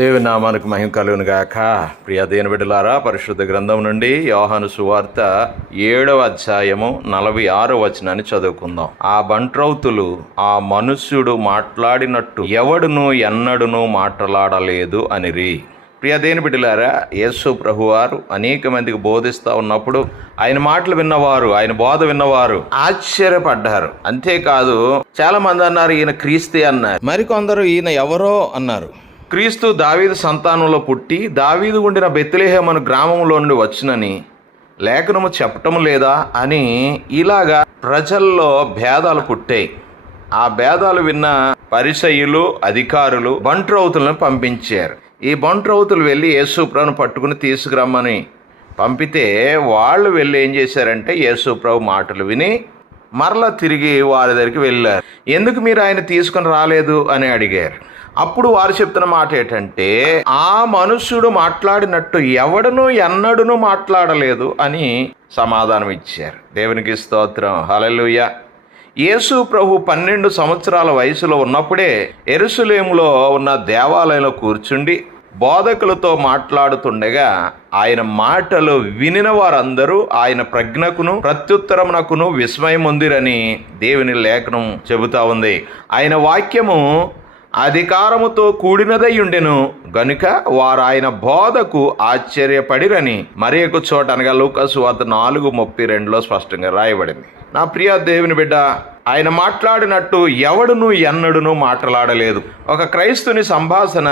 దేవుని నామానికి మహిమ కలుగును గాక. ప్రియ దేవుని బిడ్డలారా, పరిశుద్ధ గ్రంథం నుండి యోహాను సువార్త 7వ అధ్యాయము 46వ వచనాన్ని చదువుకుందాం. ఆ బంట్రౌతులు ఆ మనుష్యుడు మాట్లాడినట్టు ఎవడును ఎన్నడును మాట్లాడలేదు అనిరి. ప్రియ దేవుని బిడ్డలారా, యేసు ప్రభువారు అనేక మందికి బోధిస్తూ ఉన్నప్పుడు ఆయన మాటలు విన్నవారు, ఆయన బోధ విన్నవారు ఆశ్చర్యపడ్డారు. అంతేకాదు చాలా మంది అన్నారు ఈయన క్రీస్తే అన్నారు. మరికొందరు ఈయన ఎవరో అన్నారు. క్రీస్తు దావీదు సంతానంలో పుట్టి దావీదు ఉండిన బెత్లెహేము అను గ్రామంలో నుండి వచ్చినని లేఖనము చెప్పటం లేదా అని ఇలాగా ప్రజల్లో భేదాలు పుట్టాయి. ఆ భేదాలు విన్న పరిసయ్యులు, అధికారులు బంట్రౌతులను పంపించారు. ఈ బంట్రౌతులు వెళ్ళి యేసుప్రభును పట్టుకుని తీసుకురమ్మని పంపితే వాళ్ళు వెళ్ళి ఏం చేశారంటే యేసుప్రభు మాటలు విని మరలా తిరిగి వారి దగ్గరికి వెళ్ళారు. ఎందుకు మీరు ఆయన తీసుకుని రాలేదు అని అడిగారు. అప్పుడు వారు చెప్తున్న మాట ఏంటంటే, ఆ మనుష్యుడు మాట్లాడినట్టు ఎవడును ఎన్నడును మాట్లాడలేదు అని సమాధానం ఇచ్చారు. దేవునికి స్తోత్రం, హల్లెలూయా. యేసు ప్రభు 12 సంవత్సరాల వయసులో ఉన్నప్పుడే యెరూషలేములో ఉన్న దేవాలయంలో కూర్చుండి బోధకులతో మాట్లాడుతుండగా ఆయన మాటలు వినిన వారందరూ ఆయన ప్రజ్ఞకును ప్రత్యుత్తరమునకును విస్మయం పొందిరని దేవుని లేఖనం చెబుతా ఉంది. ఆయన వాక్యము అధికారముతో కూడినదై ఉండెను గనుక వారు ఆయన బోధకు ఆశ్చర్యపడిరని మరి ఒక చోట అనగా లూకా సువార్త 4:32 స్పష్టంగా రాయబడింది. నా ప్రియ దేవుని బిడ్డ, ఆయన మాట్లాడినట్టు ఎవడును ఎన్నడును మాట్లాడలేదు. ఒక క్రైస్తుని సంభాషణ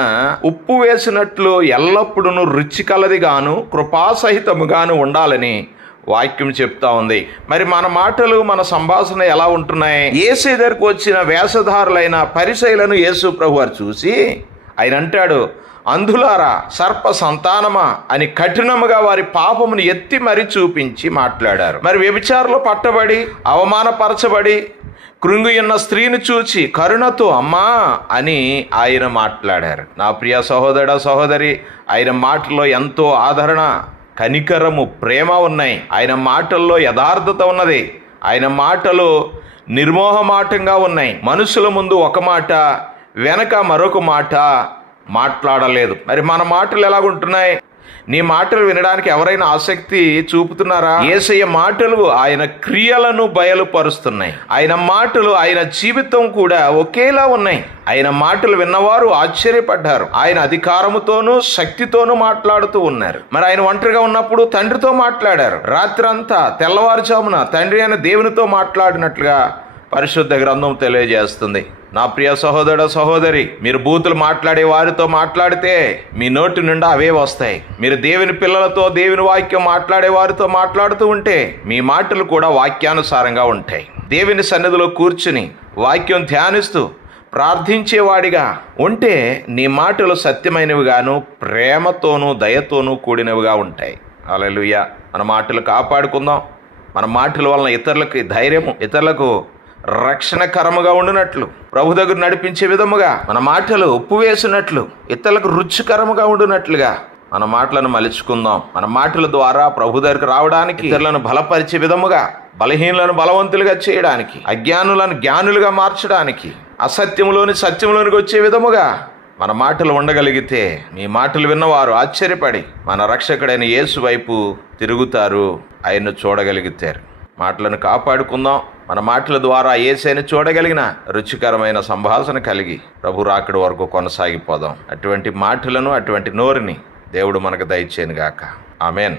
ఉప్పు వేసినట్లు ఎల్లప్పుడూ రుచి కలదిగాను కృపాసహితముగాను ఉండాలని వాక్యం చెప్తా ఉంది. మరి మన మాటలు, మన సంభాషణ ఎలా ఉంటున్నాయి? యేసు దగ్గరకు వచ్చిన వేషధారులైన పరిసయ్యులను యేసు ప్రభు వారు చూసి ఆయన అంటాడు, అంధులారా, సర్ప సంతానమా అని కఠినముగా వారి పాపమును ఎత్తి మరీ చూపించి మాట్లాడారు. మరి వ్యభిచారంలో పట్టబడి అవమానపరచబడి కృంగియున్న స్త్రీని చూచి కరుణతో అమ్మా అని ఆయన మాట్లాడారు. నా ప్రియ సహోదర సహోదరి, ఆయన మాటల్లో ఎంతో ఆదరణ, కనికరము, ప్రేమ ఉన్నాయి. ఆయన మాటల్లో యథార్థత ఉన్నది. ఆయన మాటలు నిర్మోహమాటంగా ఉన్నాయి. మనుషుల ముందు ఒక మాట, వెనక మరొక మాట మాట్లాడలేదు. మరి మన మాటలు ఎలాగుంటున్నాయి? నీ మాటలు వినడానికి ఎవరైనా ఆసక్తి చూపుతున్నారా? యేసయ్య మాటలు ఆయన క్రియలను బయలుపరుస్తున్నాయి. ఆయన మాటలు, ఆయన జీవితం కూడా ఒకేలా ఉన్నాయి. ఆయన మాటలు విన్నవారు ఆశ్చర్యపడ్డారు. ఆయన అధికారముతోనూ శక్తితోనూ మాట్లాడుతూ ఉన్నారు. మరి ఆయన ఒంటరిగా ఉన్నప్పుడు తండ్రితో మాట్లాడారు. రాత్రంతా తెల్లవారుజామున తండ్రి అయిన దేవునితో మాట్లాడినట్లుగా పరిశుద్ధ గ్రంథం తెలియజేస్తుంది. నా ప్రియ సహోదర సహోదరి, మీరు బూతులు మాట్లాడే వారితో మాట్లాడితే మీ నోటి నుండి అవే వస్తాయి. మీరు దేవుని పిల్లలతో దేవుని వాక్యం మాట్లాడే వారితో మాట్లాడుతూ ఉంటే మీ మాటలు కూడా వాక్యానుసారంగా ఉంటాయి. దేవుని సన్నిధిలో కూర్చుని వాక్యం ధ్యానిస్తూ ప్రార్థించేవాడిగా ఉంటే నీ మాటలు సత్యమైనవిగాను ప్రేమతోనూ దయతోనూ కూడినవిగా ఉంటాయి. హల్లెలూయా. మన మాటలు కాపాడుకుందాం. మన మాటల వలన ఇతరులకు ధైర్యము, ఇతరులకు రక్షణకరముగా ఉండునట్లు, ప్రభు దగ్గర నడిపించే విధముగా మన మాటలు ఉప్పు వేసినట్లు ఇతరులకు రుచికరముగా ఉండునట్లుగా మన మాటలను మలుచుకుందాం. మన మాటల ద్వారా ప్రభు దగ్గరకు రావడానికి, ఇతరులను బలపరిచే విధముగా, బలహీనులను బలవంతులుగా చేయడానికి, అజ్ఞానులను జ్ఞానులుగా మార్చడానికి, అసత్యములోని సత్యములోనికి వచ్చే విధముగా మన మాటలు ఉండగలిగితే మీ మాటలు విన్నవారు ఆశ్చర్యపడి మన రక్షకుడైన యేసు వైపు తిరుగుతారు, ఆయన్ను చూడగలుగుతారు. మాటలను కాపాడుకుందాం. మన మాటల ద్వారా యేసయ్యను చూడగలిగిన రుచికరమైన సంభాషణ కలిగి ప్రభు రాకడ వరకు కొనసాగిపోదాం. అటువంటి మాటలను, అటువంటి నోరుని దేవుడు మనకు దయచేయను గాక. ఆమెన్.